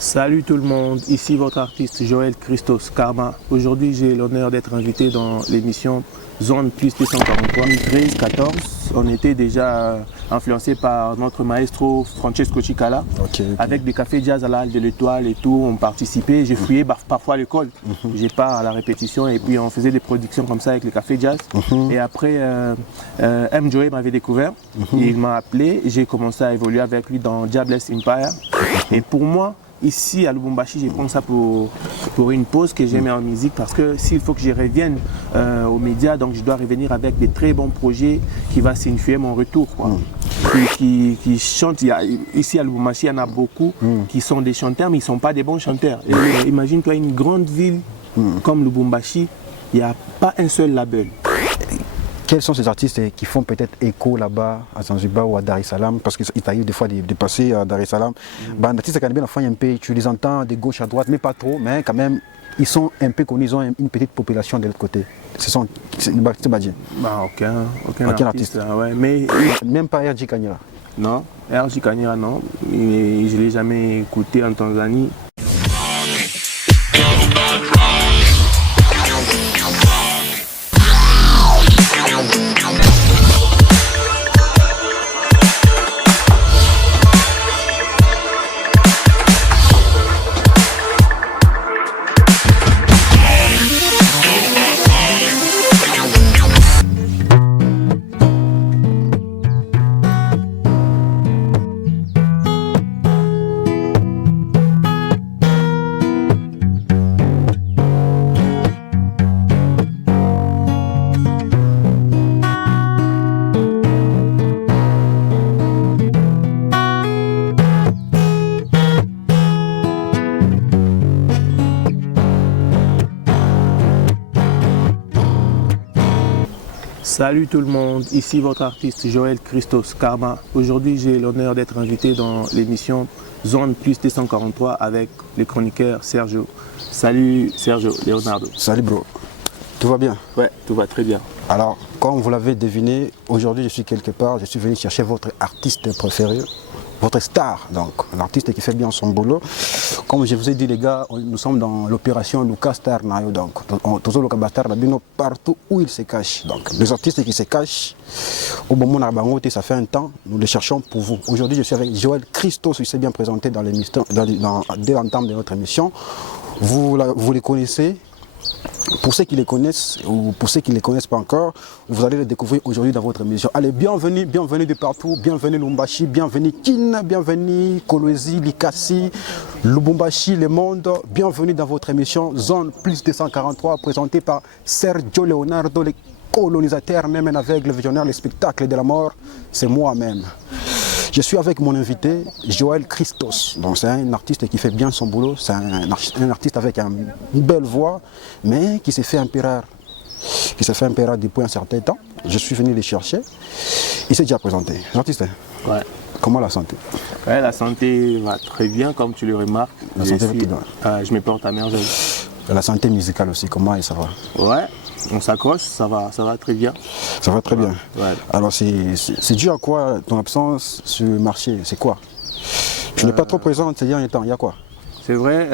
Salut tout le monde, ici votre artiste Joël Christos Karma. Aujourd'hui j'ai l'honneur d'être invité dans l'émission Zone Plus 243. 2013-14, on était déjà influencé par notre maestro Francesco Cicala. Avec des cafés jazz à la Halle de l'Étoile et tout, on participait. J'ai fouillé parfois à l'école, j'ai pas à la répétition et puis on faisait des productions comme ça avec les cafés jazz. Et après, M. Joey m'avait découvert, il m'a appelé, j'ai commencé à évoluer avec lui dans Diabless Empire. Et pour moi, ici à Lubumbashi, je prends ça pour une pause que j'ai mis en musique parce que s'il faut que je revienne aux médias, donc je dois revenir avec des très bons projets qui vont signifier mon retour. Quoi. Qui chantent, ici à Lubumbashi, il y en a beaucoup qui sont des chanteurs mais ils ne sont pas des bons chanteurs. Imagine-toi une grande ville comme Lubumbashi, il n'y a pas un seul label. Quels sont ces artistes qui font peut-être écho là-bas à Zanzibar ou à Dar es Salaam? Parce qu'il t'arrive des fois de passer à Dar es Salaam. Les artistes qui ont un peu, tu les entends de gauche à droite, mais pas trop, mais quand même, ils sont un peu connus, ils ont une petite population de l'autre côté. C'est Badji. Aucun artiste. Ouais, mais... Même pas R.J. Kanyera. Non, R.J. Kanyera non. Je ne l'ai jamais écouté en Tanzanie. Salut tout le monde, ici votre artiste Joël Christos Karma. Aujourd'hui j'ai l'honneur d'être invité dans l'émission Zone Plus 243 avec le chroniqueur Sergio. Salut Sergio Leonardo. Salut bro, tout va bien? Ouais, tout va très bien. Alors, comme vous l'avez deviné, aujourd'hui je suis quelque part, je suis venu chercher votre artiste préféré. Votre star, donc l'artiste qui fait bien son boulot. Comme je vous ai dit les gars, nous sommes dans l'opération Lucas Star Nayo, donc partout où il se cache. Donc les artistes qui se cachent, au moment où ça fait un temps, nous les cherchons pour vous. Aujourd'hui je suis avec Joël Christos, il s'est bien présenté dans l'émission, dès l'entame de notre émission. Vous les connaissez. Pour ceux qui les connaissent ou pour ceux qui ne les connaissent pas encore, vous allez les découvrir aujourd'hui dans votre émission. Allez, bienvenue de partout, bienvenue Lubumbashi, bienvenue Kin, bienvenue Kolwezi, Likasi, Lubumbashi, le monde, bienvenue dans votre émission Zone Plus 243 présentée par Sergio Leonardo, le colonisateur, même un aveugle, visionnaire, le spectacle de la mort, c'est moi-même. Je suis avec mon invité, Joël Christos. Donc c'est un artiste qui fait bien son boulot, c'est un artiste avec une belle voix, mais qui s'est fait un peu rare. Qui s'est fait un peu rare depuis un certain temps. Je suis venu les chercher. Il s'est déjà présenté. L'artiste, ouais. Comment la santé? Ouais, la santé va très bien, comme tu le remarques. La santé je me porte à merveille. La santé musicale aussi, comment ça va? Ouais, on s'accroche, ça va très bien. Ça va très bien. Ouais. Alors c'est dû à quoi ton absence sur le marché? C'est quoi? Tu n'es pas trop présent ces derniers temps, il y a quoi? C'est vrai,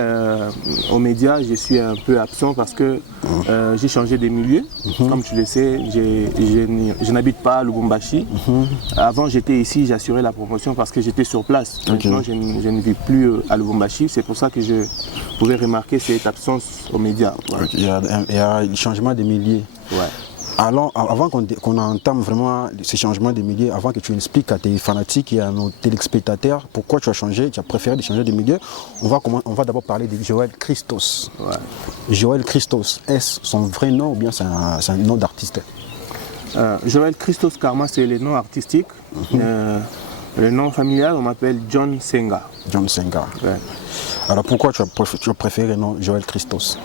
aux médias, je suis un peu absent parce que j'ai changé de milieu. Comme tu le sais, je n'habite pas à Lubumbashi. Avant, j'étais ici, j'assurais la promotion parce que j'étais sur place. Maintenant, je ne vis plus à Lubumbashi. C'est pour ça que je pouvais remarquer cette absence aux médias. Ouais. Il y a un changement de milieu. Ouais. Alors, avant qu'on entame vraiment ces changements de milieu, avant que tu expliques à tes fanatiques et à nos téléspectateurs pourquoi tu as changé, tu as préféré de changer de milieu, on va d'abord parler de Joël Christos. Ouais. Joël Christos, est-ce son vrai nom ou bien c'est un nom d'artiste? Joël Christos Karma, c'est le nom artistique. Le nom familial, on m'appelle John Senga. John Senga. Ouais. Alors pourquoi tu as préféré le nom Joël Christos?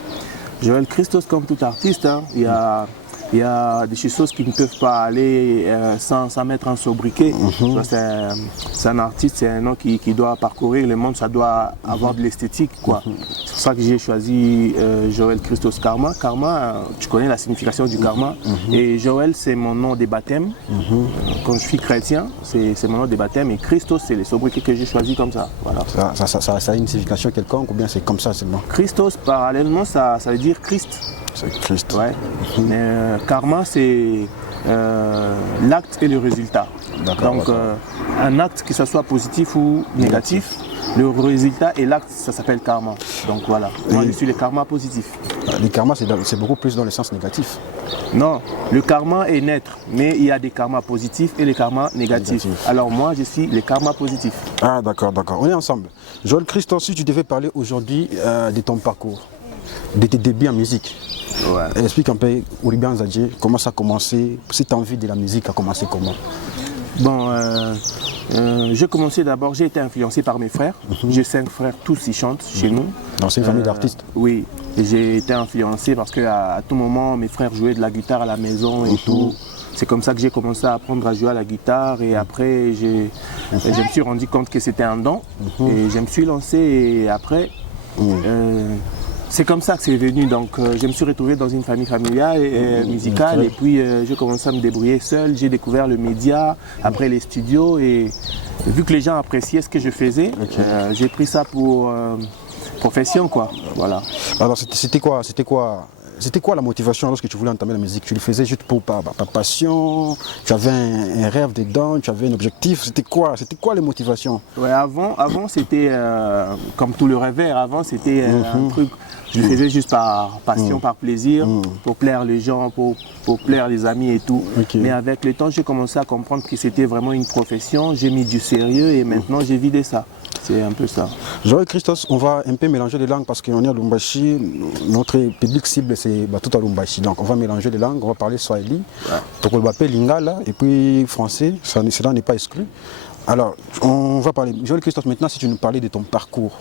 Joël Christos, comme tout artiste, hein, il y a il y a des choses qui ne peuvent pas aller sans mettre un sobriquet. C'est un artiste, c'est un homme qui doit parcourir le monde, ça doit avoir de l'esthétique, quoi. C'est pour ça que j'ai choisi Joël Christos Karma. Karma, tu connais la signification du karma. Et Joël, c'est mon nom de baptême. Quand je suis chrétien, c'est mon nom de baptême. Et Christos, c'est les sobriquets que j'ai choisi comme ça. Voilà. Ça a une signification quelconque ou bien c'est comme ça seulement? Christos, parallèlement, ça veut dire Christ. C'est Christ. Ouais. Mais karma, c'est l'acte et le résultat. Donc, un acte, que ce soit positif ou négatif, le résultat et l'acte, ça s'appelle karma. Donc voilà, moi je suis le karma positif. Le karma, c'est beaucoup plus dans le sens négatif. Non, le karma est naître, mais il y a des karmas positifs et les karmas négatifs. Alors moi, je suis le karma positif. Ah d'accord, on est ensemble. Joël Christos, si tu devais parler aujourd'hui de ton parcours, de tes débuts en musique, explique un peu, Ouribian Zadje, comment ça a commencé, cette envie de la musique a commencé comment? Bon, j'ai commencé d'abord, j'ai été influencé par mes frères. J'ai 5 frères, tous ils chantent chez nous. Dans une famille d'artistes? Oui, et j'ai été influencé parce qu'à tout moment, mes frères jouaient de la guitare à la maison et tout. C'est comme ça que j'ai commencé à apprendre à jouer à la guitare et après, je me suis rendu compte que c'était un don. Et je me suis lancé et après, c'est comme ça que c'est venu. Donc, je me suis retrouvé dans une famille familiale et musicale et puis j'ai commencé à me débrouiller seul. J'ai découvert le média, après les studios et vu que les gens appréciaient ce que je faisais, j'ai pris ça pour profession, quoi. Voilà. Alors, c'était quoi la motivation lorsque tu voulais entamer la musique? Tu le faisais juste pour par passion? Tu avais un rêve dedans? Tu avais un objectif? C'était quoi les motivations? Ouais, avant c'était comme tout le rêveur. Avant, c'était un truc. Je le faisais juste par passion, par plaisir, pour plaire les gens, pour plaire les amis et tout. Mais avec le temps, j'ai commencé à comprendre que c'était vraiment une profession. J'ai mis du sérieux et maintenant, j'ai vidé ça. C'est un peu ça. Joël Christos, on va un peu mélanger les langues parce qu'on est à Lubumbashi. Notre public cible, c'est tout à Lubumbashi. Donc, on va mélanger les langues. On va parler Swahili, Tokolobape, Lingala et puis français. Cela n'est pas exclu. Alors, on va parler. Joël Christos, maintenant, si tu nous parlais de ton parcours.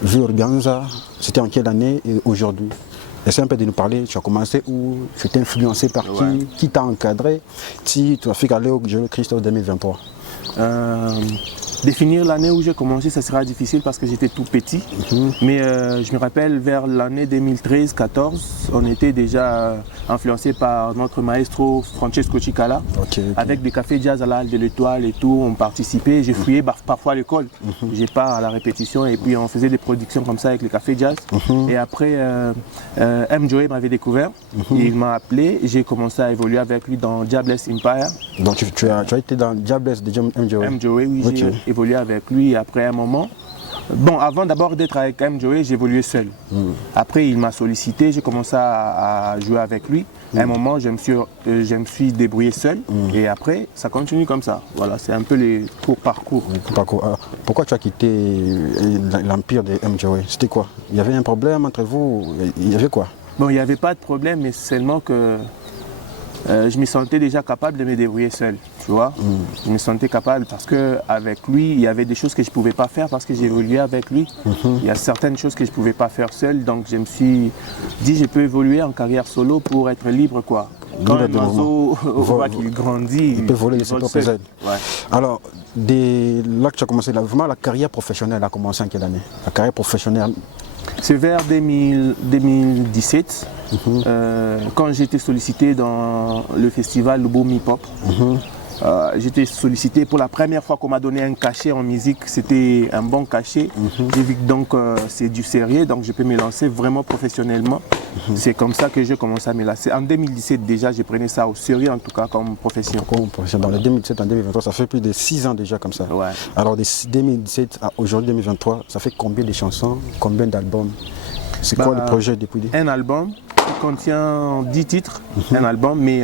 Viorganza, c'était en quelle année et aujourd'hui? Essaie un peu de nous parler, tu as commencé où? Tu étais influencé par qui t'a encadré? Si tu as fait aller au Joël Christos 2023. Définir l'année où j'ai commencé, ça sera difficile parce que j'étais tout petit. Mais je me rappelle vers l'année 2013-14, on était déjà influencé par notre maestro Francesco Cicala. Avec des cafés jazz à la Halle de l'Étoile et tout, on participait. J'ai fouillé parfois à l'école. J'ai pas à la répétition et puis on faisait des productions comme ça avec les cafés jazz. Et après, M. Joey m'avait découvert. Il m'a appelé. J'ai commencé à évoluer avec lui dans Diablesse Empire. Donc tu as été dans Diablesse de M. Joey? M. Joey, oui, j'ai évolué avec lui après un moment. Bon, avant d'abord d'être avec M. Joey, j'évoluais seul. Après, il m'a sollicité, j'ai commencé à jouer avec lui. À un moment, je me suis débrouillé seul et après, ça continue comme ça. Voilà, c'est un peu les courts parcours. Pourquoi tu as quitté l'empire de M. Joey? C'était quoi? Il y avait un problème entre vous? Il y avait quoi? Bon, il n'y avait pas de problème, mais seulement que je me sentais déjà capable de me débrouiller seul, tu vois. Je me sentais capable parce qu'avec lui, il y avait des choses que je ne pouvais pas faire parce que j'évoluais avec lui. Il y a certaines choses que je ne pouvais pas faire seul, donc je me suis dit je peux évoluer en carrière solo pour être libre, quoi. Quand un oiseau voit qu'il grandit, il peut voler de ses propres ailes. Alors, dès là que tu as commencé, vraiment la carrière professionnelle a commencé en quelle année? La carrière professionnelle? C'est vers 2017, quand j'ai été sollicité dans le festival Boom Hip Hop. J'étais sollicité pour la première fois qu'on m'a donné un cachet en musique, c'était un bon cachet. J'ai vu que donc c'est du sérieux, donc je peux me lancer vraiment professionnellement. C'est comme ça que j'ai commencé à me lancer. En 2017 déjà, je prenais ça au sérieux en tout cas comme profession. Dans le 2017 en 2023, ça fait plus de 6 ans déjà comme ça. Alors de 2017 à aujourd'hui 2023, ça fait combien de chansons, combien d'albums? C'est quoi le projet depuis? Un album qui contient 10 titres, un album, mais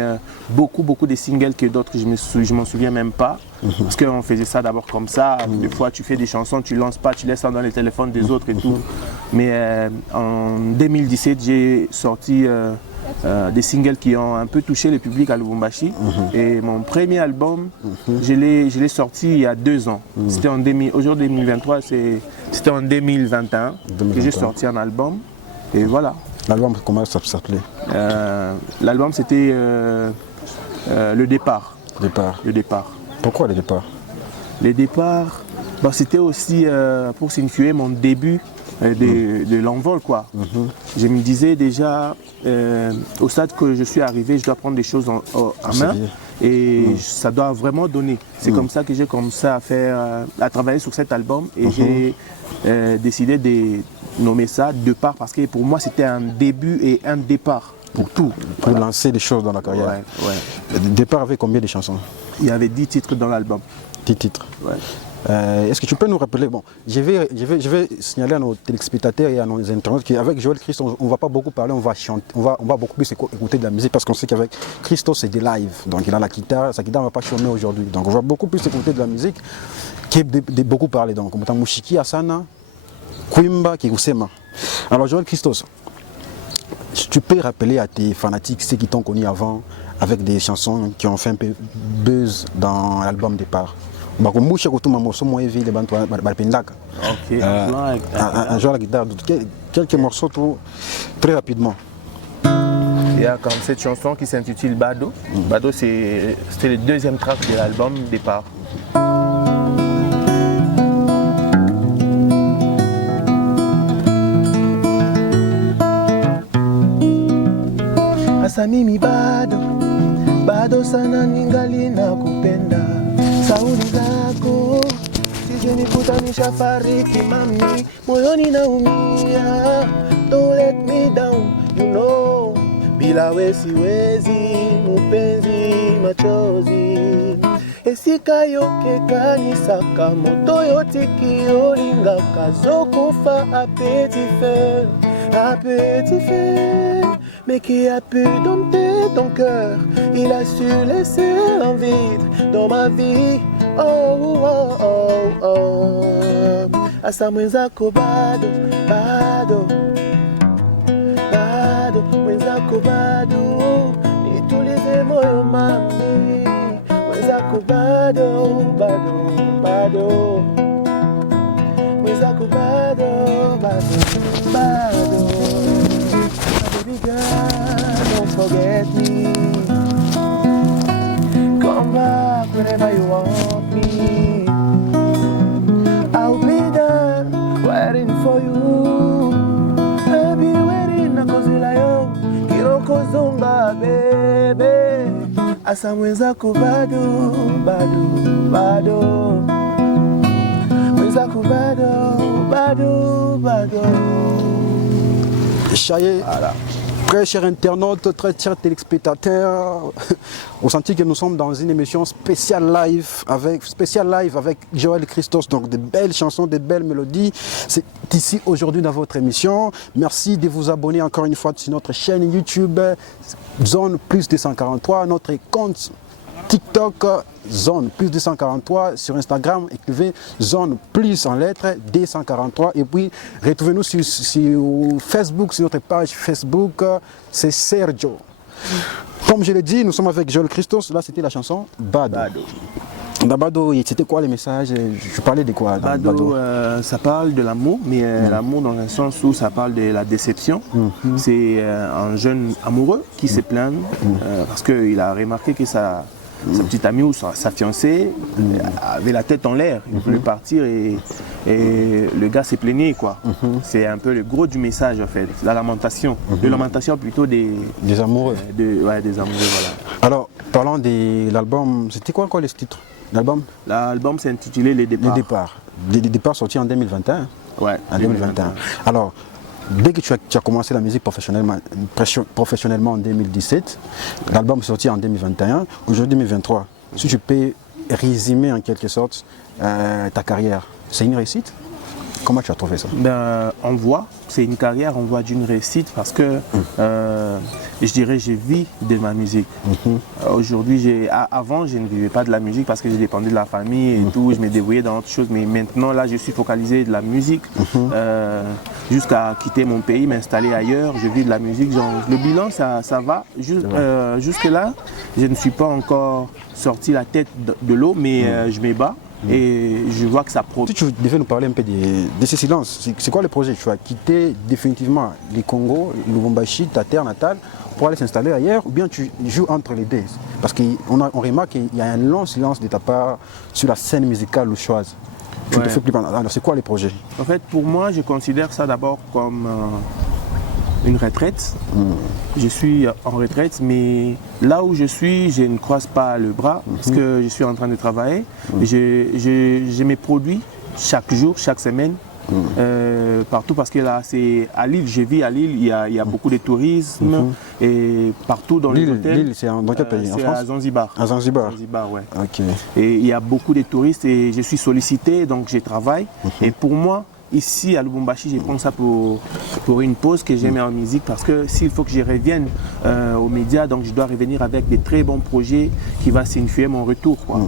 beaucoup de singles que d'autres, je m'en souviens même pas. Parce qu'on faisait ça d'abord comme ça. Des fois, tu fais des chansons, tu lances pas, tu laisses ça dans les téléphones des autres et tout. Mais en 2017, j'ai sorti des singles qui ont un peu touché le public à Lubumbashi. Et mon premier album, je l'ai sorti il y a 2 ans. C'était en aujourd'hui 2023, c'était en 2021 que j'ai sorti un album. Et voilà. L'album, comment ça s'appelait? L'album, c'était Le Départ. Départ. Le Départ. Pourquoi le départ? Le Départ, bon, c'était aussi pour signifier mon début de l'envol, quoi. Je me disais déjà, au stade que je suis arrivé, je dois prendre des choses en main et ça doit vraiment donner. C'est comme ça que j'ai commencé à travailler sur cet album et j'ai décidé de nommer ça Départ parce que pour moi c'était un début et un départ pour tout. Pour lancer des choses dans la carrière. Ouais. Départ avec combien de chansons? Il y avait 10 titres dans l'album. 10 titres. Ouais. Est-ce que tu peux nous rappeler, bon, je vais signaler à nos téléspectateurs et à nos internautes qu'avec Joël Christos, on ne va pas beaucoup parler, on va chanter, on va beaucoup plus écouter de la musique parce qu'on sait qu'avec Christos c'est des lives, donc il a la guitare, sa guitare ne va pas chômer aujourd'hui, donc on va beaucoup plus écouter de la musique qui est beaucoup parler, donc comme Mushiki Asana, Kwimba, Kikusema. Alors Joël Christos, tu peux rappeler à tes fanatiques ceux qui t'ont connu avant avec des chansons qui ont fait un peu buzz dans l'album Départ? Ok, un joueur à la guitare, quelques morceaux très rapidement. Il y a comme cette chanson qui s'intitule Bado. Bado, c'était le deuxième track de l'album Départ. Asamimi bado, bado sana ningali nakupenda. Saudi zako sijenikutanisha fariki mami, moyoni naumia. Don't let me down, you know. Bila we siwezi, mupenzi machozi. Esika yoke kanisaka moto yotiki olinga kazokufa à petit feu, à petit feu. Mais qui a pu dompter ton cœur, il a su laisser un vide dans ma vie. Oh, oh, oh, oh. Asa mwenzako bado, bado, bado, mwenzako bado, nitulize moyo mami. Mwenzako bado, bado, bado, mwenzako bado, bado, bado. Baby girl, don't forget me. Come back whenever you want me. I'll be there waiting for you. I'll be waiting na kozilayo kiroko zumba baby. Asa mwenzako bado, bado, bado. Mwenzako bado, bado, bado. Chahier, très chers internautes, très chers téléspectateurs, on sentit que nous sommes dans une émission spéciale live avec Joël Christos, donc de belles chansons, de belles mélodies. C'est ici aujourd'hui dans votre émission. Merci de vous abonner encore une fois sur notre chaîne YouTube Zone Plus 243, notre compte TikTok Zone Plus 243, sur Instagram écrivez Zone Plus en lettres 243 et puis retrouvez-nous sur Facebook, sur notre page Facebook, c'est Sergio. Comme je l'ai dit, nous sommes avec Joël Christos, là c'était la chanson Bado. Bado, c'était quoi le message? Je parlais de quoi? Bado, ça parle de l'amour, mais l'amour dans le sens où ça parle de la déception. C'est un jeune amoureux qui se plaint parce qu'il a remarqué que sa petite amie ou sa fiancée avait la tête en l'air, il voulait partir et le gars s'est plaigné quoi. C'est un peu le gros du message en fait, la lamentation. La lamentation plutôt des amoureux. Ouais, des amoureux, voilà. Alors, parlant de l'album, c'était quoi encore le titre? L'album s'est intitulé Les Départs. Les Départs sortis en 2021. Ouais, en 2021. Alors, dès que tu as commencé la musique professionnellement en 2017, l'album est sorti en 2021, aujourd'hui 2023. Si tu peux résumer en quelque sorte ta carrière, c'est une réussite? Comment tu as trouvé ça? On voit, c'est une carrière, on voit d'une réussite parce que je dirais je vis de ma musique. Aujourd'hui, avant je ne vivais pas de la musique parce que j'ai dépendu de la famille et tout, je me débrouillais dans autre chose, mais maintenant là je suis focalisé de la musique jusqu'à quitter mon pays, m'installer ailleurs, je vis de la musique. Genre, le bilan ça va, jusque là je ne suis pas encore sorti la tête de l'eau, mais je me bats. et je vois que ça produit. Si tu devais nous parler un peu de ces silences, c'est quoi le projet? Tu as quitté définitivement les Congo, Lubumbashi, ta terre natale, pour aller s'installer ailleurs, ou bien tu joues entre les deux? Parce qu'on remarque qu'il y a un long silence de ta part sur la scène musicale louchoise. Tu te fais plus pendant. Alors c'est quoi les projets? En fait, pour moi, je considère ça d'abord comme une retraite. Je suis en retraite, mais là où je suis, je ne croise pas le bras parce que je suis en train de travailler. Je me produis chaque jour, chaque semaine. Partout parce que là c'est à Lille, je vis à Lille, il y a beaucoup de tourisme et partout dans les hôtels. Lille, c'est dans quel pays? En France? À Zanzibar. À Zanzibar. Zanzibar, ouais. Ok. Et il y a beaucoup de touristes et je suis sollicité, donc je travaille. Et pour moi, ici à Lubumbashi, je prends ça pour une pause que j'aime en musique parce que s'il faut que je revienne aux médias, donc je dois revenir avec des très bons projets qui vont signifier mon retour, quoi.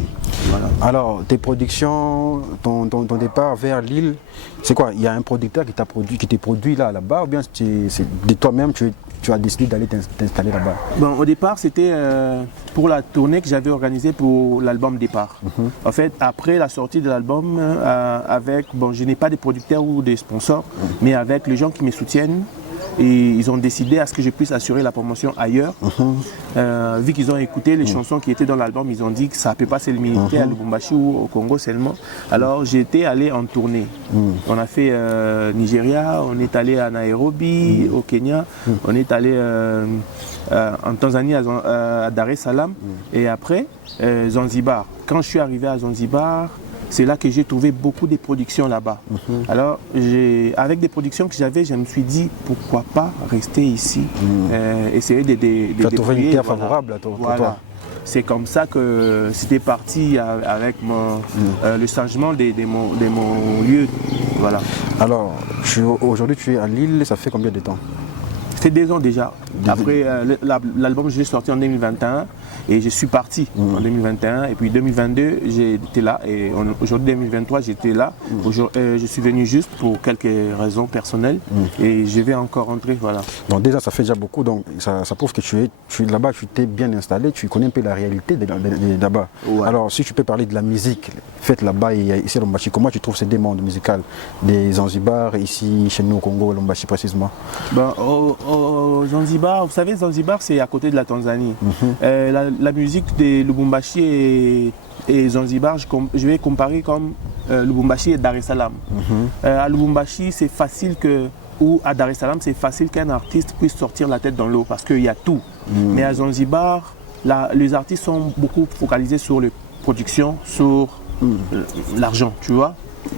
Voilà. Alors, tes productions, ton départ vers Lille, c'est quoi? Il y a un producteur qui t'est produit là-bas, ou bien c'est de toi-même tu as décidé d'aller t'installer là-bas? Bon, au départ, c'était pour la tournée que j'avais organisée pour l'album Départ. En fait, après la sortie de l'album, je n'ai pas de producteurs ou des sponsors, mais avec les gens qui me soutiennent, et ils ont décidé à ce que je puisse assurer la promotion ailleurs. Vu qu'ils ont écouté les chansons qui étaient dans l'album, ils ont dit que ça ne peut pas se limiter à Lubumbashi ou au Congo seulement. Alors j'étais allé en tournée. On a fait Nigeria, on est allé à Nairobi, au Kenya, on est allé en Tanzanie à Dar es Salaam et après Zanzibar. Quand je suis arrivé à Zanzibar, c'est là que j'ai trouvé beaucoup de productions là-bas. Alors, avec des productions que j'avais, je me suis dit, pourquoi pas rester ici, essayer de tu as trouvé une terre favorable à pour toi. C'est comme ça que c'était parti avec le changement de mon lieu. Voilà. Alors, aujourd'hui tu es à Lille, ça fait combien de temps? C'est 2 ans déjà. Après, l'album, je l'ai sorti en 2021 et je suis parti en 2021. Et puis 2022, j'étais là. Et aujourd'hui, 2023, j'étais là. Je suis venu juste pour quelques raisons personnelles et je vais encore rentrer. Voilà. Donc déjà, ça fait déjà beaucoup. Donc ça prouve que tu es là-bas, tu t'es bien installé, tu connais un peu la réalité de là-bas. Ouais. Alors, si tu peux parler de la musique faite là-bas et ici à Lubumbashi, comment tu trouves ces deux mondes musicaux des Zanzibar, ici chez nous au Congo, à Lubumbashi précisément? Au Zanzibar, vous savez, Zanzibar c'est à côté de la Tanzanie. La musique de Lubumbashi et Zanzibar, je vais comparer comme Lubumbashi et Dar es Salaam. À Lubumbashi, c'est facile ou à Dar es Salaam, c'est facile qu'un artiste puisse sortir la tête dans l'eau parce qu'il y a tout. Mais à Zanzibar, les artistes sont beaucoup focalisés sur les productions, sur l'argent, tu vois.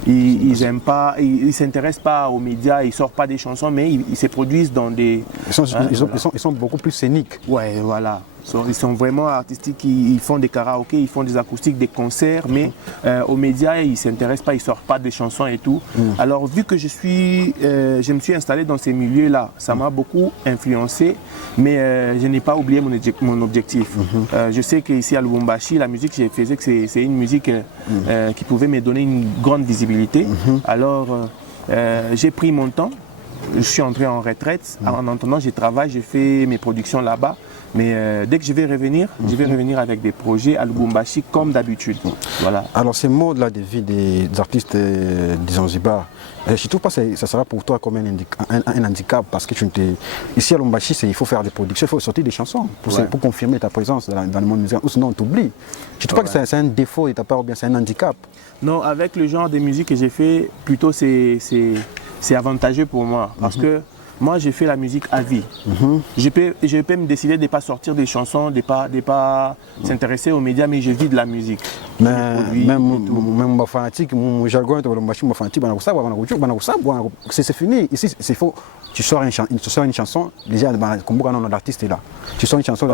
Ils n'aiment pas, ils s'intéressent pas aux médias, ils sortent pas des chansons, mais ils se produisent dans des. Ils sont beaucoup plus scéniques. Ouais, voilà. Ils sont vraiment artistiques, ils font des karaokés, ils font des acoustiques, des concerts, mais aux médias, ils ne s'intéressent pas, ils ne sortent pas des chansons et tout. Alors, vu que je me suis installé dans ces milieux-là, ça m'a beaucoup influencé, mais je n'ai pas oublié mon objectif. Je sais qu'ici à Lubumbashi, la musique que je faisais, c'est une musique qui pouvait me donner une grande visibilité. Alors, j'ai pris mon temps. Je suis entré en retraite. En attendant, je travaille, je fais mes productions là-bas. Mais dès que je vais revenir avec des projets à Lubumbashi comme d'habitude. Voilà. Alors ces modes-là de vie des artistes des Zanzibar, je ne trouve pas que ça sera pour toi comme un handicap parce que ici à Lubumbashi, il faut faire des productions, il faut sortir des chansons pour confirmer ta présence dans le monde musical, ou sinon on t'oublie. Je ne trouve pas que c'est un défaut de ta part ou bien c'est un handicap. Non, avec le genre de musique que j'ai fait, plutôt c'est avantageux pour moi parce que moi, j'ai fait la musique à vie. Je peux me décider de ne pas sortir des chansons, de ne pas s'intéresser aux médias, mais je vis de la musique. Même fanatique, mon jargon, c'est fini. Ici, c'est faux. Tu sors une chanson, déjà, l'artiste est là. Tu sors une chanson,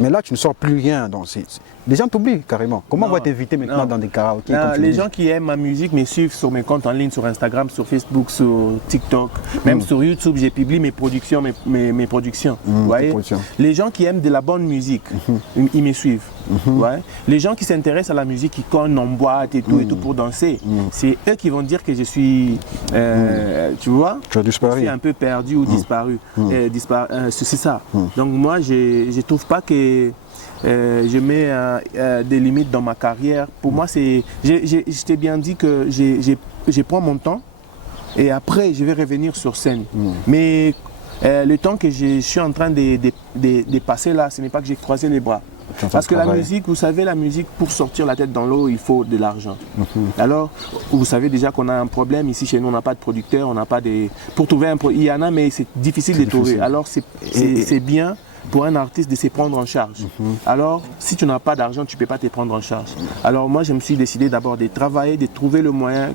mais là, tu ne sors plus rien. Donc, les gens t'oublient carrément. Comment on va t'inviter maintenant dans des karaokés? Les gens qui aiment ma musique me suivent sur mes comptes en ligne, sur Instagram, sur Facebook, sur TikTok, même sur YouTube, j'ai publié mes productions. Mes productions, voyez. Les gens qui aiment de la bonne musique, ils me suivent. Ouais. Les gens qui s'intéressent à la musique, qui connent en boîte et tout pour danser, c'est eux qui vont dire que je suis, tu vois, tu as disparu. Je suis un peu perdu ou disparu. C'est ça. Donc moi, je ne trouve pas que je mets des limites dans ma carrière. Pour moi, je t'ai bien dit que je prends mon temps et après, je vais revenir sur scène. Mais le temps que je suis en train de passer là, ce n'est pas que j'ai croisé les bras. Parce que la musique, vous savez, la musique, pour sortir la tête dans l'eau, il faut de l'argent. Alors, vous savez déjà qu'on a un problème. Ici, chez nous, on n'a pas de producteur, on n'a pas de... Pour trouver un il y en a, mais c'est difficile de trouver. Alors, c'est bien pour un artiste de se prendre en charge. Alors, si tu n'as pas d'argent, tu ne peux pas te prendre en charge. Alors, moi, je me suis décidé d'abord de travailler, de trouver le moyen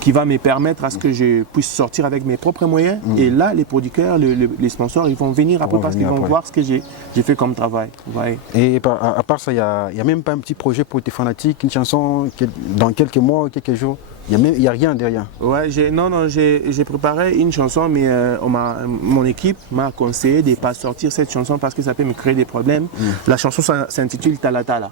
qui va me permettre à ce que je puisse sortir avec mes propres moyens. Et là, les producteurs, les sponsors, ils vont venir après parce qu'ils vont voir ce que j'ai fait comme travail. Ouais. Et à part ça, il n'y a même pas un petit projet pour tes fanatiques, une chanson dans quelques mois, quelques jours? Il n'y a rien derrière. Ouais, j'ai préparé une chanson, mais mon équipe m'a conseillé de ne pas sortir cette chanson parce que ça peut me créer des problèmes. La chanson s'intitule Talatala.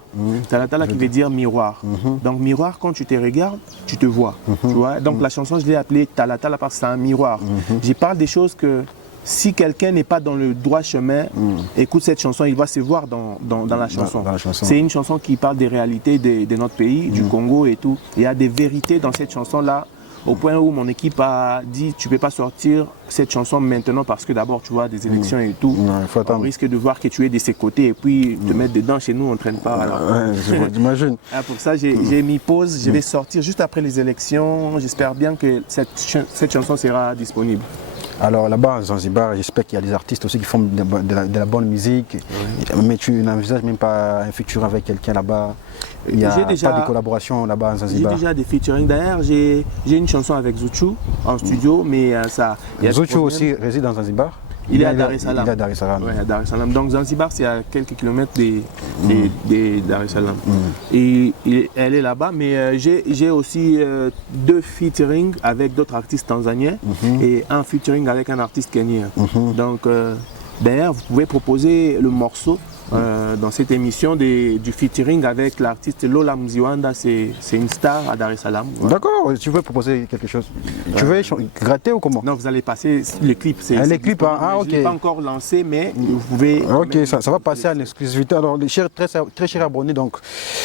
Talatala qui veut dire miroir. Donc miroir, quand tu te regardes, tu te vois. Tu vois. Donc la chanson, je l'ai appelée Talatala parce que c'est un miroir. Je parle des choses que si quelqu'un n'est pas dans le droit chemin, écoute cette chanson, il va se voir dans la chanson. C'est une chanson qui parle des réalités de notre pays, du Congo et tout. Il y a des vérités dans cette chanson-là, au point où mon équipe a dit tu ne peux pas sortir cette chanson maintenant parce que d'abord tu vois des élections et tout. On risque de voir que tu es de ses côtés et puis te mettre dedans. Chez nous, on ne traîne pas. J'imagine. Pour ça, j'ai mis pause. Je vais sortir juste après les élections. J'espère bien que cette chanson sera disponible. Alors là-bas, à Zanzibar, j'espère qu'il y a des artistes aussi qui font de la bonne musique, mais tu n'envisages même pas un featuring avec quelqu'un là-bas? Il n'y a pas de collaboration là-bas à Zanzibar? J'ai déjà des featuring. D'ailleurs, j'ai une chanson avec Zuchu en studio, mais ça... Zuchu aussi réside dans Zanzibar? Il est à Dar es Salaam. Il est à Dar es Salaam. Oui, à Dar es Salaam. Donc Zanzibar, c'est à quelques kilomètres de Dar es Salaam. Et elle est là-bas, mais j'ai aussi 2 featuring avec d'autres artistes tanzaniens et un featuring avec un artiste kenyan. Donc, d'ailleurs, vous pouvez proposer le morceau dans cette émission du featuring avec l'artiste Lola Mziwanda, c'est une star à Dar es Salaam. Ouais. D'accord, tu veux proposer quelque chose? Tu veux gratter ou comment? Non, vous allez passer le clip. Les clips, ok. Je ne l'ai pas encore lancé, mais vous pouvez... Ok, ça va passer en exclusivité. Alors, les très chers abonnés, donc,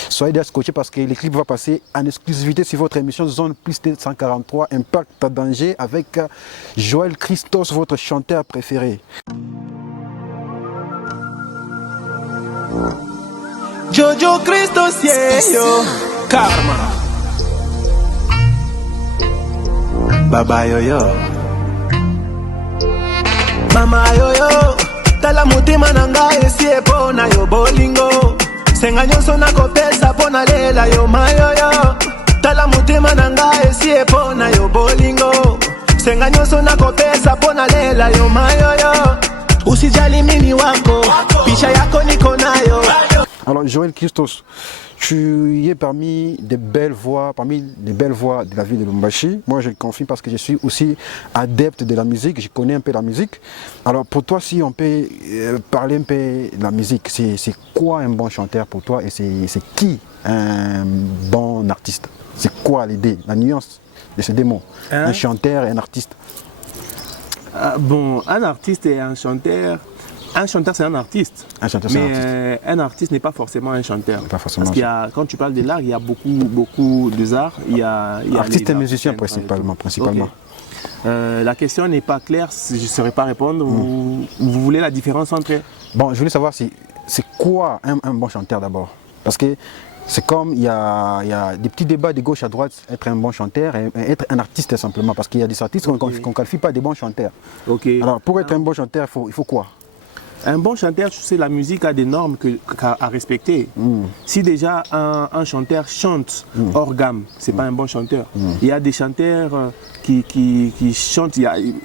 soyez bien scotchés parce que les clips vont passer en exclusivité sur votre émission Zone Plus 143 Impact à Danger avec Joël Christos, votre chanteur préféré. Jojo Christos, yeah, yo. Karma. Baba yo yo. Mama yo yo. Tala mutima nanga esi epona yo bolingo. Senga nyonso nakopesa pona lela yo mayo yo. Tala mutima nanga esi epona yo bolingo. Senga nyonso nakopesa pona lela yo mayo yo. Usijali mimi wako. Pisha yako niko nayo. Alors Joël Christos, tu es parmi les belles voix de la ville de Lubumbashi. Moi je le confie parce que je suis aussi adepte de la musique, je connais un peu la musique. Alors pour toi, si on peut parler un peu de la musique, c'est quoi un bon chanteur pour toi et c'est qui un bon artiste? C'est quoi l'idée, la nuance de ces deux mots? Un chanteur et un artiste. Bon, un artiste et un chanteur... Un chanteur, c'est un artiste. Mais un artiste n'est pas forcément un chanteur. Parce qu'il y a, quand tu parles de l'art, il y a beaucoup de arts. Artiste et musicien principalement. Okay. La question n'est pas claire, je ne saurais pas répondre. Vous voulez la différence entre... Bon, je voulais savoir c'est quoi un bon chanteur d'abord. Parce que c'est comme il y a des petits débats de gauche à droite, être un bon chanteur et être un artiste simplement. Parce qu'il y a des artistes qu'on ne qualifie pas de bons chanteurs. Alors pour être un bon chanteur, il faut quoi? Un bon chanteur, tu sais, la musique a des normes à respecter. Si déjà un chanteur chante hors gamme, ce n'est pas un bon chanteur. Il y a des chanteurs qui chantent,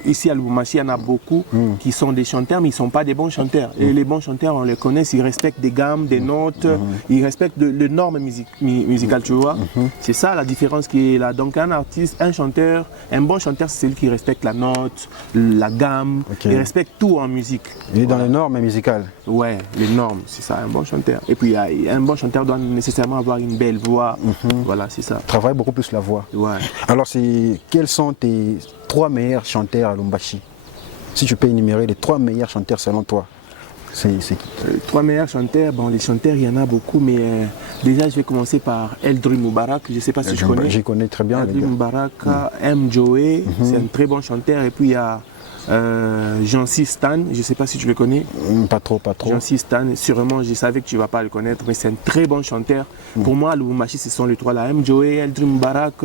ici à Lubumbashi, il y en a beaucoup qui sont des chanteurs, mais ils ne sont pas des bons chanteurs. Et les bons chanteurs, on les connaît, ils respectent des gammes, des notes, ils respectent les normes musicales, tu vois. C'est ça la différence qui est là. Donc un artiste, un chanteur, un bon chanteur, c'est celui qui respecte la note, la gamme, il respecte tout en musique. Il est dans les normes musicales. Ouais, les normes, c'est ça, un bon chanteur. Et puis un bon chanteur doit nécessairement avoir une belle voix. Voilà, c'est ça. Travaille beaucoup plus la voix. Ouais. Alors, quels sont tes 3 meilleurs chanteurs à Lubumbashi? Si tu peux énumérer les 3 meilleurs chanteurs selon toi. C'est qui? 3 meilleurs chanteurs, bon les chanteurs il y en a beaucoup, mais déjà je vais commencer par Eldri Moubarak, je ne sais pas si tu connais. Je connais très bien. Eldri Moubarak, M. Joey, c'est un très bon chanteur, et puis il y a Jean-C Stan, je ne sais pas si tu le connais. Pas trop. Jean-C Stan, sûrement je savais que tu ne vas pas le connaître, mais c'est un très bon chanteur. Pour moi, Lubumbashi, ce sont les trois là, M. Joey, Eldri Moubarak,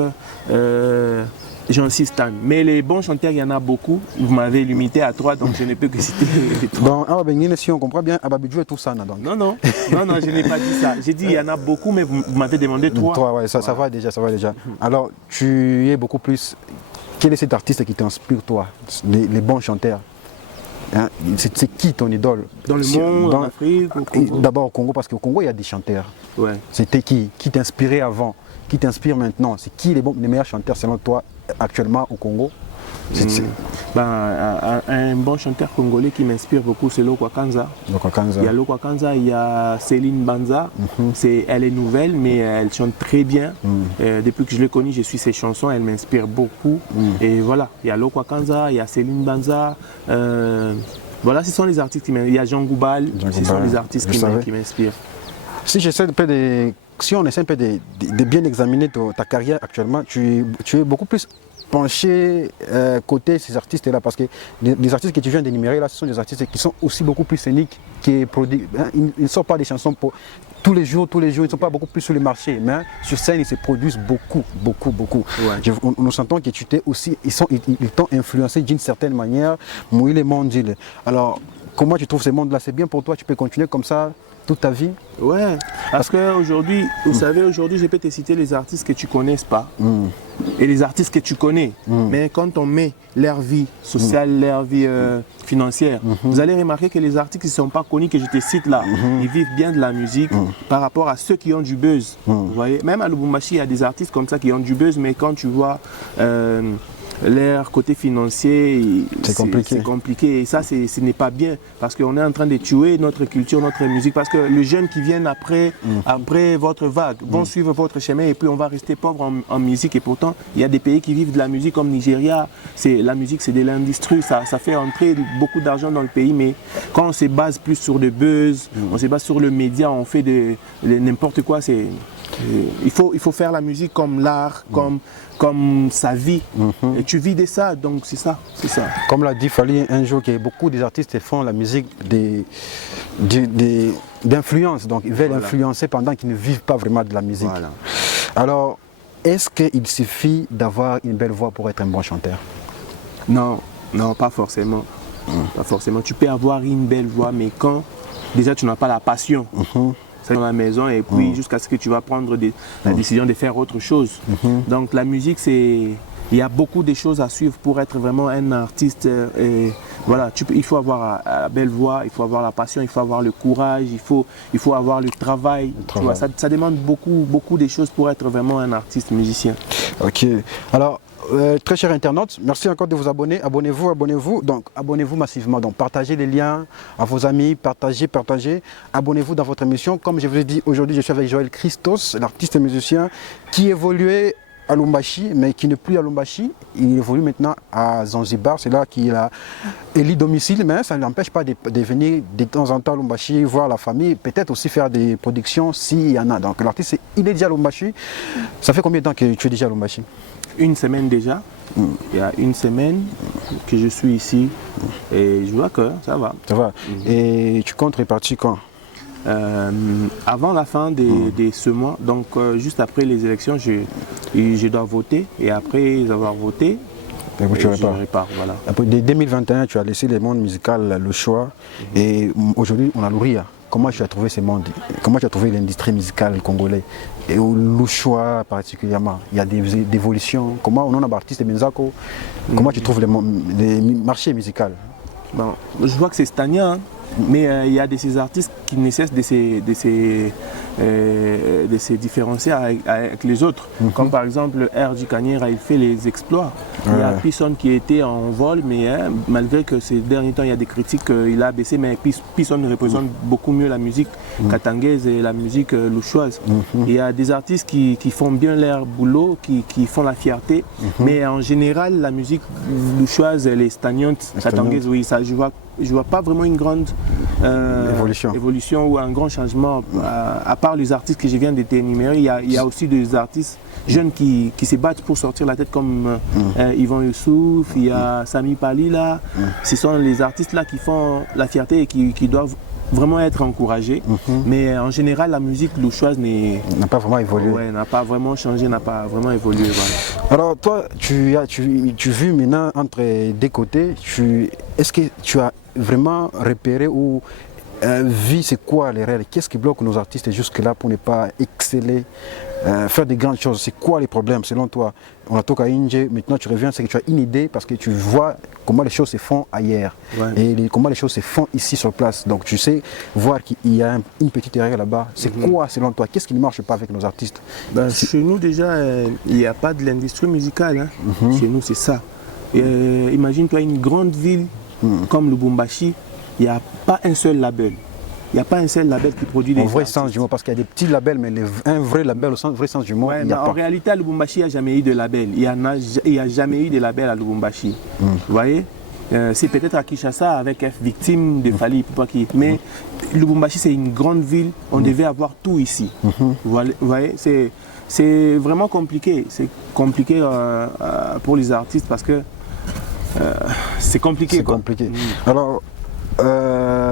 Jean-C Stan. Mais les bons chanteurs, il y en a beaucoup. Vous m'avez limité à 3, donc je ne peux que citer les 3. Donc, si on comprend bien, Ababidjou et tout ça. Donc. Non, je n'ai pas dit ça. J'ai dit il y en a beaucoup, mais vous m'avez demandé 3. 3, ouais, ça va déjà. Alors, tu es beaucoup plus... Quel est cet artiste qui t'inspire, toi, les bons chanteurs? Hein? C'est qui ton idole? Dans le monde, en Afrique, au Congo? D'abord au Congo, parce qu'au Congo, il y a des chanteurs. Ouais. C'était qui t'inspirait avant? Qui t'inspire maintenant? C'est qui les meilleurs chanteurs selon toi actuellement au Congo? Un bon chanteur congolais qui m'inspire beaucoup, c'est Lokwa Kanza. Il y a Lokwa Kanza, il y a Céline Banza. Elle est nouvelle, mais elle chante très bien. Depuis que je l'ai connue, je suis ses chansons, elle m'inspire beaucoup. Et voilà, il y a Lokwa Kanza, il y a Céline Banza. Voilà, ce sont les artistes qui m'inspirent. Il y a Jean Goubal, ce sont les artistes qui m'inspirent. Si on essaie un peu de bien examiner ta carrière actuellement, tu es beaucoup plus penché côté ces artistes-là, parce que les artistes que tu viens d'énumérer là, ce sont des artistes qui sont aussi beaucoup plus scéniques, qui produisent. Ils ne sortent pas des chansons pour tous les jours, ils ne sont pas beaucoup plus sur le marché, mais sur scène ils se produisent beaucoup. Ouais. Nous sentons que tu t'es aussi, ils t'ont influencé d'une certaine manière, Mouille les mondes. Alors, comment tu trouves ces mondes-là? C'est bien pour toi, tu peux continuer comme ça toute ta vie? Ouais, parce qu'aujourd'hui, vous savez, aujourd'hui, je peux te citer les artistes que tu ne connaisses pas et les artistes que tu connais. Mais quand on met leur vie sociale, leur vie financière, vous allez remarquer que les artistes qui ne sont pas connus, que je te cite là, ils vivent bien de la musique par rapport à ceux qui ont du buzz. Vous voyez, même à Lubumbashi, il y a des artistes comme ça qui ont du buzz, mais quand tu vois leur côté financier, c'est compliqué. Et ça, ce n'est pas bien, parce qu'on est en train de tuer notre culture, notre musique, parce que les jeunes qui viennent après votre vague vont suivre votre chemin, et puis on va rester pauvre en musique. Et pourtant, il y a des pays qui vivent de la musique comme Nigeria. La musique, c'est de l'industrie, ça fait entrer beaucoup d'argent dans le pays, mais quand on se base plus sur le buzz, on se base sur le média, on fait n'importe quoi. Il faut faire la musique comme l'art, comme sa vie. Et tu vis de ça, donc c'est ça. Comme l'a dit Fally un jour, que beaucoup des artistes font la musique d'influence, donc ils veulent influencer pendant qu'ils ne vivent pas vraiment de la musique. Voilà. Alors, est-ce qu'il suffit d'avoir une belle voix pour être un bon chanteur? Non, pas forcément. Pas forcément. Tu peux avoir une belle voix, mais quand déjà tu n'as pas la passion, c'est dans la maison, et puis jusqu'à ce que tu vas prendre la décision de faire autre chose. Donc la musique, il y a beaucoup de choses à suivre pour être vraiment un artiste. Et voilà, il faut avoir la belle voix, il faut avoir la passion, il faut avoir le courage, il faut avoir le travail. Tu vois, ça demande beaucoup de choses pour être vraiment un artiste musicien. Ok. Alors, très chers internautes, merci encore de vous abonner. Abonnez-vous. Donc, abonnez-vous massivement. Donc, partagez les liens à vos amis, partagez. Abonnez-vous dans votre émission. Comme je vous ai dit, aujourd'hui, je suis avec Joël Christos, l'artiste musicien qui évoluait à Lubumbashi, mais qui n'est plus à Lubumbashi. Il évolue maintenant à Zanzibar. C'est là qu'il a élu domicile, mais ça ne l'empêche pas de venir de temps en temps à Lubumbashi, voir la famille, peut-être aussi faire des productions s'il y en a. Donc, l'artiste, il est déjà à Lubumbashi. Ça fait combien de temps que tu es déjà à Lubumbashi? Une semaine déjà. Il y a une semaine que je suis ici et je vois que ça va. Ça va. Et tu comptes repartir quand? Avant la fin de ce mois, donc juste après les élections, je dois voter, et après avoir voté, je repars. Voilà. Après, dès 2021, tu as laissé le monde musical le choix, et aujourd'hui on a l'Ouria. Comment tu as trouvé ce monde? Comment tu as trouvé l'industrie musicale congolaise? Et le choix particulièrement, il y a des évolutions. Comment on a artiste de Benzako? Comment tu trouves les marchés musicaux? Bon, je vois que c'est stagnant, mais il y a de ces artistes qui ne cessent de se différencier avec les autres. Comme par exemple R.J. Kanyera, il fait les exploits. Il y a Pisson qui était en vol, mais malgré que ces derniers temps il y a des critiques, il a baissé, mais Pisson représente beaucoup mieux la musique katangaise et la musique louchoise. Il y a des artistes qui font bien leur boulot, qui font la fierté, mais en général la musique louchoise, elle est stagnante. Katangaise, oui, ça, je vois pas vraiment une grande évolution ou un grand changement. À part les artistes que je viens de t'énumérer, il y a aussi des artistes jeunes qui se battent pour sortir la tête comme Yvan Youssouf, il y a Sami Palila. Ce sont les artistes là qui font la fierté et qui doivent vraiment être encouragés. Mais en général, la musique louchoise n'a pas vraiment évolué. Ouais, n'a pas vraiment changé, n'a pas vraiment évolué. Voilà. Alors toi, tu vis maintenant entre des côtés. Est-ce que tu as vraiment repéré ou vu c'est quoi les règles? Qu'est-ce qui bloque nos artistes jusque-là pour ne pas exceller, faire des grandes choses? C'est quoi les problèmes selon toi? On a tout à Inge, maintenant tu reviens, c'est que tu as une idée parce que tu vois comment les choses se font ailleurs et comment les choses se font ici sur place. Donc tu sais voir qu'il y a une petite erreur là-bas. C'est quoi selon toi? Qu'est-ce qui ne marche pas avec nos artistes? Chez nous déjà, il n'y a pas de l'industrie musicale. Chez nous c'est ça. Imagine-toi une grande ville comme Lubumbashi, il n'y a pas un seul label. Il n'y a pas un seul label qui produit des artistes. En vrai sens du mot, parce qu'il y a des petits labels, mais un vrai label au vrai sens du mot, il n'y a pas. En réalité, à Lubumbashi, il n'y a jamais eu de label. Il n'y a jamais eu de label à Lubumbashi. Vous voyez, c'est peut-être à Kinshasa avec F victime de Fali. Mais Lubumbashi, c'est une grande ville. On devait avoir tout ici. Vous voyez, c'est vraiment compliqué. C'est compliqué pour les artistes parce que c'est compliqué. C'est compliqué. Alors,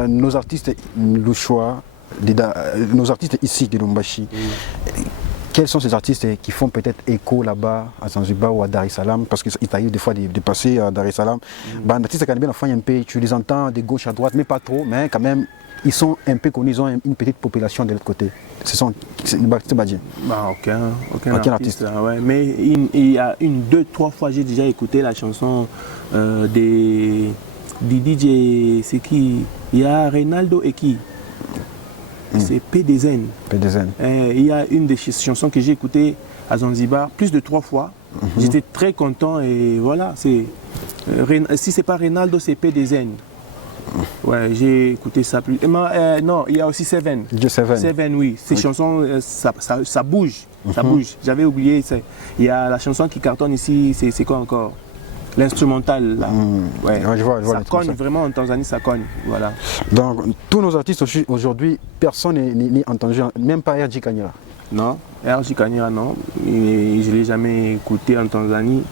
nos artistes louchois, nos artistes ici de Lubumbashi, quels sont ces artistes qui font peut-être écho là-bas à Zanzibar ou à Dar es Salaam? Parce qu'il t'arrive des fois de passer à Dar es Salaam. Les artistes qui ont un peu, tu les entends de gauche à droite, mais pas trop, mais quand même, ils sont un peu connus, ils ont une petite population de l'autre côté. Aucun artiste. Ouais. Mais il y a 2-3 fois, j'ai déjà écouté la chanson des DJ, c'est qui? Il y a Reynaldo et qui? C'est PDZN. Il y a une des chansons que j'ai écoutées à Zanzibar plus de 3 fois. J'étais très content et voilà. Si c'est pas Reynaldo, c'est PDZN. Ouais, j'ai écouté ça plus. Non, il y a aussi Seven. Seven, oui. Ces chansons, ça bouge. Ça bouge. J'avais oublié. Il y a la chanson qui cartonne ici, c'est quoi encore? L'instrumental, là. Je vois ça cogne vraiment en Tanzanie, ça cogne. Voilà. Donc, tous nos artistes aujourd'hui, personne n'est entendu, même pas R.J. Kanyira. Non, R.J. Kanyira, non. Je ne l'ai jamais écouté en Tanzanie.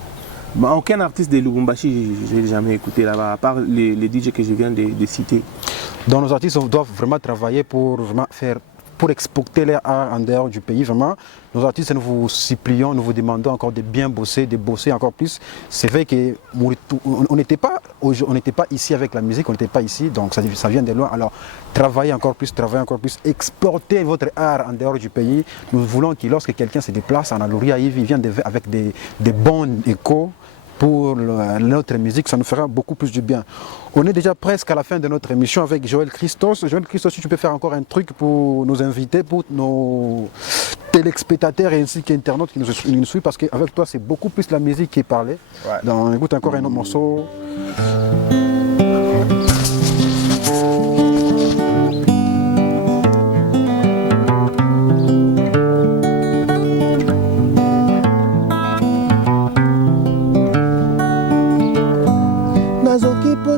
Aucun artiste de Lubumbashi, je ne l'ai jamais écouté là-bas, à part les DJ que je viens de citer. Donc, nos artistes doivent vraiment travailler pour vraiment pour exporter leur art en dehors du pays. Vraiment, nos artistes, nous vous supplions, nous vous demandons encore de bien bosser, de bosser encore plus. C'est vrai qu'on n'était pas ici avec la musique, on n'était pas ici, donc ça vient de loin. Alors, travaillez encore plus, exportez votre art en dehors du pays. Nous voulons que lorsque quelqu'un se déplace en Alouria, il vient avec des bons échos pour notre musique, ça nous fera beaucoup plus du bien. On est déjà presque à la fin de notre émission avec Joël Christos. Joël Christos, si tu peux faire encore un truc pour nos invités, pour nos téléspectateurs ainsi qu'internautes qui nous suivent, parce qu'avec toi, c'est beaucoup plus la musique qui est parlée. Donc, on écoute encore un autre morceau.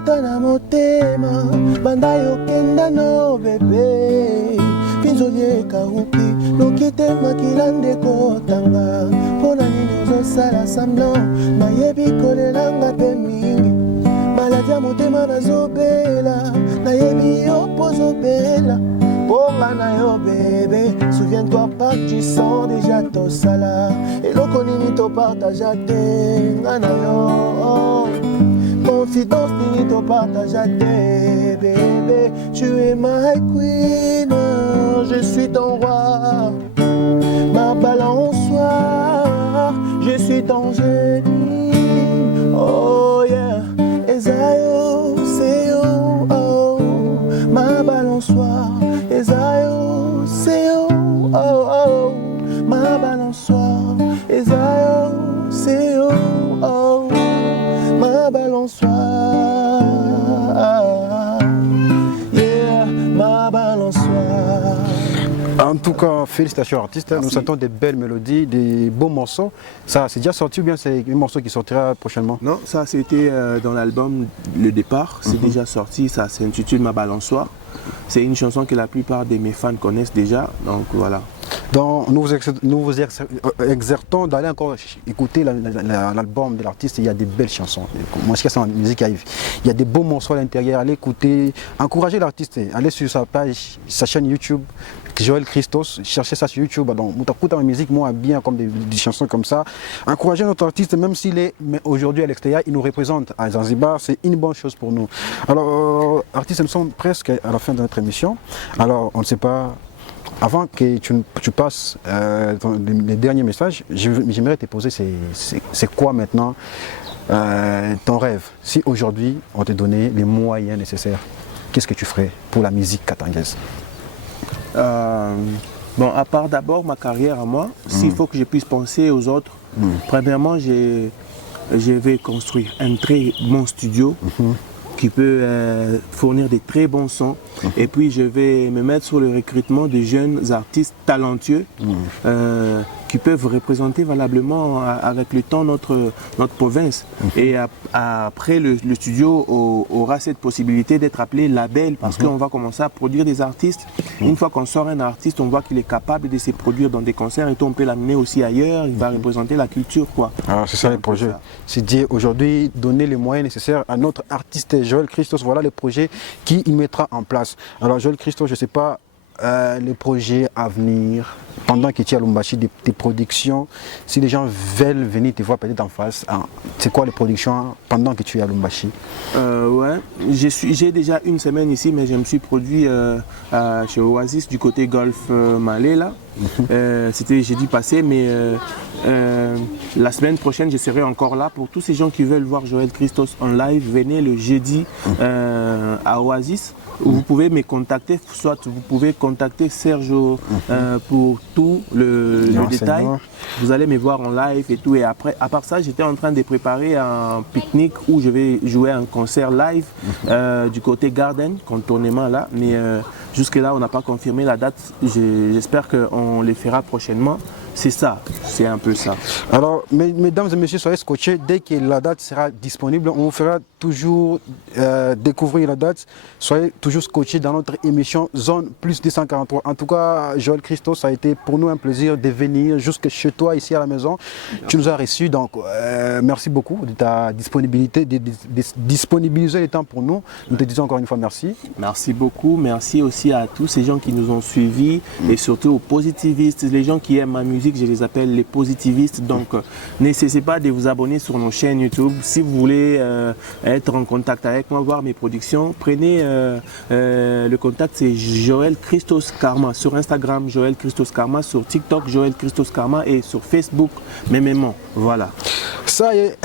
Na motema banda yokenda no bebe pinzolie kauki lokitema kilande kotanga pona nini ozosala semblant nayebi kolelanga pe mingi maladi ya motema nazobela nayebi yo pozobela ponga na yo bebe souviens-toi pas que tu sens déjà tosala eloko nini topartaja te nga na yo confidence ni to partage à tes bébés. Tu es ma queen, je suis ton roi. Ma balançoire, je suis ton génie. Oh yeah, Esayo, c'est yo, oh. Ma balançoire, Esayo, c'est yo, oh oh. Ma balançoire, Esayo, c'est yo, oh. Ma balançoire, yeah, ma balançoire. tout cas, félicitations artistes. Merci. Nous sentons des belles mélodies, des beaux morceaux. Ça, c'est déjà sorti ou bien c'est un morceau qui sortira prochainement? Non, ça c'était dans l'album Le Départ, c'est déjà sorti, ça s'intitule Ma Balançoire. C'est une chanson que la plupart de mes fans connaissent déjà, donc voilà. Donc, nous vous exertons d'aller encore écouter l'album de l'artiste. Il y a des belles chansons. Moi, je en musique, il y a des beaux morceaux à l'intérieur. Allez écouter, encourager l'artiste. Allez sur sa page, sa chaîne YouTube, Joël Christos. Cherchez ça sur YouTube. Donc, écoutez ma musique, moi, bien comme des chansons comme ça. Encourager notre artiste, même s'il est aujourd'hui à l'extérieur, il nous représente à Zanzibar. C'est une bonne chose pour nous. Alors, artistes, nous sommes presque à la fin de notre émission. Alors, on ne sait pas. Avant que tu passes les derniers messages, j'aimerais te poser, c'est quoi maintenant ton rêve? Si aujourd'hui on te donnait les moyens nécessaires, qu'est-ce que tu ferais pour la musique katangaise? Bon, à part d'abord ma carrière à moi, s'il faut que je puisse penser aux autres, premièrement, je vais construire un très bon studio. Qui peut fournir des très bons sons. Et puis je vais me mettre sur le recrutement de jeunes artistes talentueux qui peuvent représenter valablement avec le temps notre province. Et après, le studio aura cette possibilité d'être appelé label parce qu'on va commencer à produire des artistes. Une fois qu'on sort un artiste, on voit qu'il est capable de se produire dans des concerts et tout, on peut l'amener aussi ailleurs, il va représenter la culture, quoi. Alors c'est ça le projet. C'est dire aujourd'hui donner les moyens nécessaires à notre artiste Joël Christos. Voilà les projets qu'il mettra en place. Alors Joël Christos, je ne sais pas les projets à venir pendant que tu es à Lubumbashi, des productions, si les gens veulent venir te voir peut-être en face, c'est quoi les productions pendant que tu es à Lubumbashi? Ouais, j'ai déjà une semaine ici, mais je me suis produit chez Oasis du côté Golf Malais là. C'était jeudi passé, mais la semaine prochaine je serai encore là. Pour tous ces gens qui veulent voir Joël Christos en live, venez le jeudi à Oasis. Vous pouvez me contacter, soit vous pouvez contacter Sergio pour tout le détail. Vous allez me voir en live et tout. Et après, à part ça, j'étais en train de préparer un pique-nique où je vais jouer un concert live du côté Garden, contournement là. Mais jusque-là, on n'a pas confirmé la date. J'espère qu'on les fera prochainement. C'est ça, c'est un peu ça. Alors, mesdames et messieurs, soyez scotchés. Dès que la date sera disponible, on vous fera toujours découvrir la date. Soyez toujours scotchés dans notre émission Zone Plus 243. En tout cas, Joël Christos, ça a été pour nous un plaisir de venir jusque chez toi, ici à la maison. Tu nous as reçus, donc merci beaucoup de ta disponibilité, de disponibiliser le temps pour nous. Nous te disons encore une fois merci. Merci beaucoup. Merci aussi à tous ces gens qui nous ont suivis et surtout aux positivistes, les gens qui aiment ma musique. Je les appelle les positivistes, donc ne cessez pas de vous abonner sur nos chaînes YouTube. Si vous voulez être en contact avec moi, voir mes productions, prenez le contact, c'est Joël Christos Karma sur Instagram, Joël Christos Karma sur TikTok, Joël Christos Karma et sur Facebook, mêmement. Voilà. Ça y est.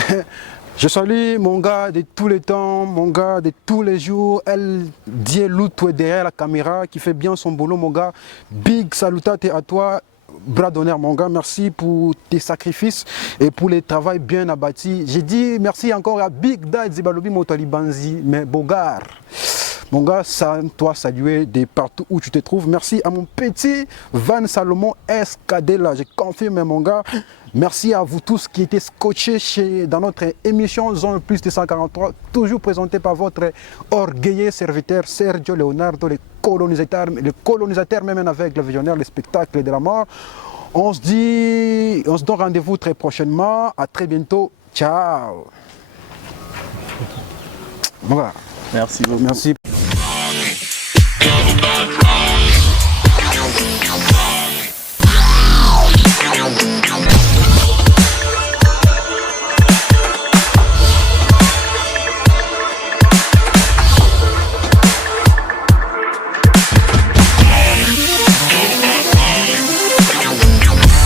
Je salue mon gars de tous les temps, mon gars de tous les jours, El Dielou, toi derrière la caméra, qui fait bien son boulot, mon gars. Big salutate à toi. Bras d'honneur mon gars, merci pour tes sacrifices et pour le travail bien abattu. J'ai dit merci encore à Big Dad Zibalobi Motalibanzi, mais Bogar. Mon gars, toi saluer de partout où tu te trouves. Merci à mon petit Van Salomon Escadella, je confirme mon gars. Merci à vous tous qui étaient scotchés dans notre émission Zone Plus 243, toujours présentée par votre orgueilleux serviteur Sergio Leonardo, le colonisateur même avec le visionnaire, le spectacle de la mort. On se donne rendez-vous très prochainement. À très bientôt. Ciao. Voilà. Merci beaucoup. Merci.